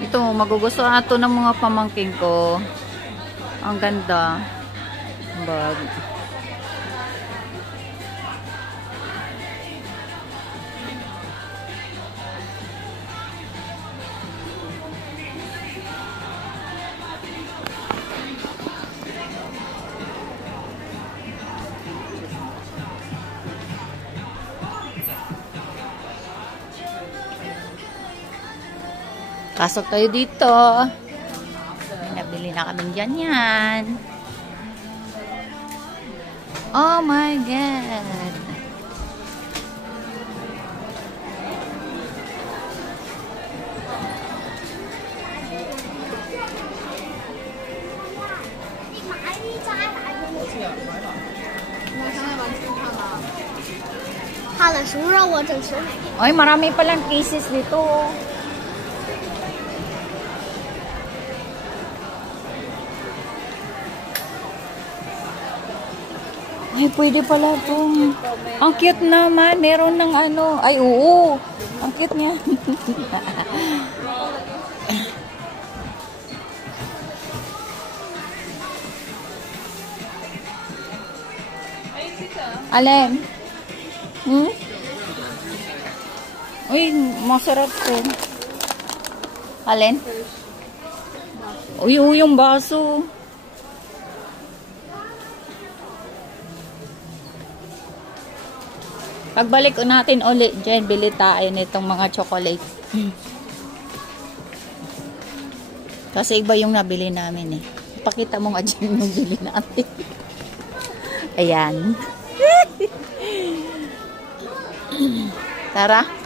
Ito, magugustuhan ato ng mga pamangking ko. Ang ganda. Bag. Pasok tayo dito. May nabili na kami dyan yan. Oh my God. Ay, marami palang pieces dito. Ay, pwede pala itong. Ang cute naman. Meron ng ano. Ay, oo. Ang cute niya. Alin? Uy, masarap to. Alin? Uy, yung baso. Pagbalik natin ulit dyan, bili tayo nitong mga chocolate. Kasi iba yung nabili namin eh. Pakita mo nga dyan yung bili natin. Ayan. Tara.